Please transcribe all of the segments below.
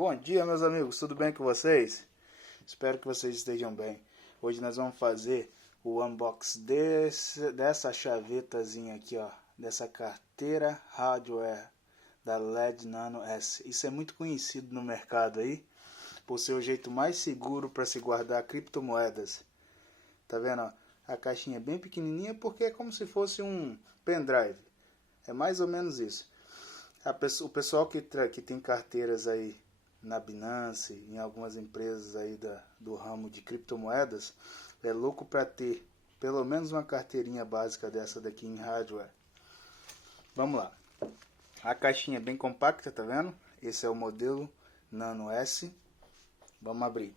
Bom dia, meus amigos, tudo bem com vocês? Espero que vocês estejam bem. Hoje nós vamos fazer o unboxing dessa chavetazinha aqui, ó, dessa carteira hardware da LED Nano S. Isso é muito conhecido no mercado aí, por ser o jeito mais seguro para se guardar criptomoedas. Tá vendo, ó? A caixinha é bem pequenininha porque é como se fosse um pendrive. É mais ou menos isso. O pessoal que tem carteiras aí na Binance, em algumas empresas aí do ramo de criptomoedas, é louco para ter pelo menos uma carteirinha básica dessa daqui em hardware. Vamos lá. A caixinha é bem compacta, tá vendo? Esse é o modelo Nano S. Vamos abrir.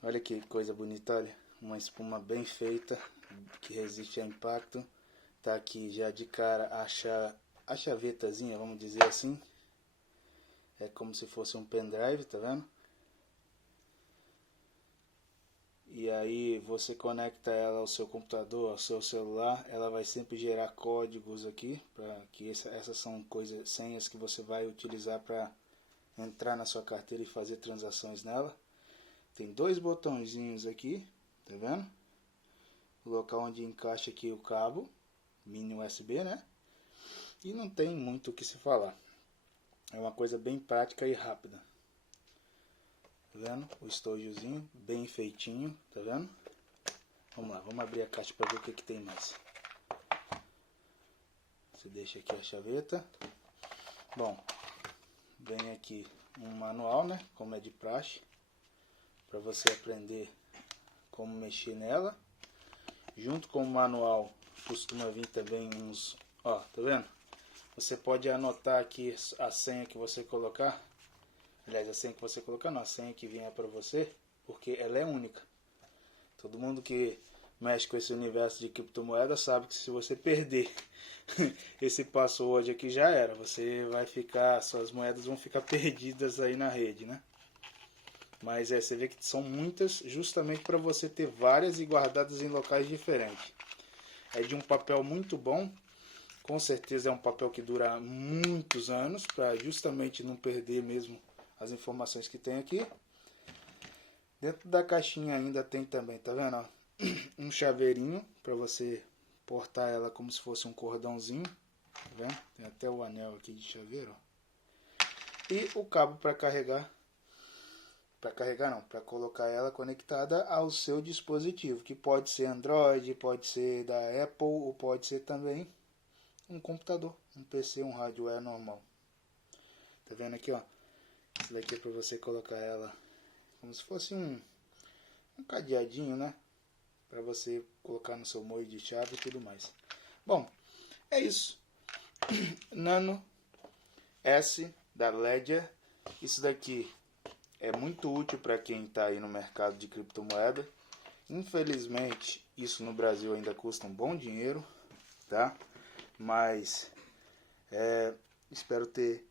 Olha que coisa bonita, olha. Uma espuma bem feita, que resiste a impacto. Tá aqui já de cara a chavetazinha, vamos dizer assim. É como se fosse um pendrive, tá vendo? E aí você conecta ela ao seu computador, ao seu celular. Ela vai sempre gerar códigos aqui, para que essas são senhas que você vai utilizar para entrar na sua carteira e fazer transações nela. Tem dois botõezinhos aqui, tá vendo? O local onde encaixa aqui o cabo mini USB, né? E não tem muito o que se falar. É uma coisa bem prática e rápida. Tá vendo? O estojozinho bem feitinho, tá vendo? Vamos lá, vamos abrir a caixa para ver o que tem mais. Você deixa aqui a chaveta. Bom, vem aqui um manual, né? Como é de praxe, para você aprender como mexer nela. Junto com o manual costuma vir também uns, ó, tá vendo? Você pode anotar aqui a senha que você colocar. Aliás, a senha que você colocar não, a senha que vier para você, porque ela é única. Todo mundo que mexe com esse universo de criptomoedas sabe que se você perder esse password aqui já era. Você vai ficar, suas moedas vão ficar perdidas aí na rede, né? Mas você vê que são muitas, justamente para você ter várias e guardadas em locais diferentes. É de um papel muito bom. Com certeza é um papel que dura muitos anos, para justamente não perder mesmo as informações que tem aqui. Dentro da caixinha ainda tem também, tá vendo? Ó, um chaveirinho para você portar ela como se fosse um cordãozinho. Tá vendo? Tem até o anel aqui de chaveiro. Ó. E o cabo para carregar. Para carregar não, para colocar ela conectada ao seu dispositivo, que pode ser Android, pode ser da Apple ou pode ser também um computador, um PC, um hardware normal. Tá vendo aqui, ó? Isso daqui é para você colocar ela como se fosse um cadeadinho, né? Para você colocar no seu molho de chave e tudo mais. Bom, é isso. Nano S da Ledger. Isso daqui é muito útil para quem está aí no mercado de criptomoeda. Infelizmente, isso no Brasil ainda custa um bom dinheiro, tá? Mas espero ter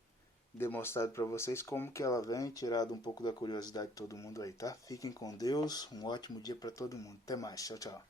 demonstrado para vocês como que ela vem, tirado um pouco da curiosidade de todo mundo aí, tá? Fiquem com Deus, um ótimo dia para todo mundo. Até mais, tchau, tchau.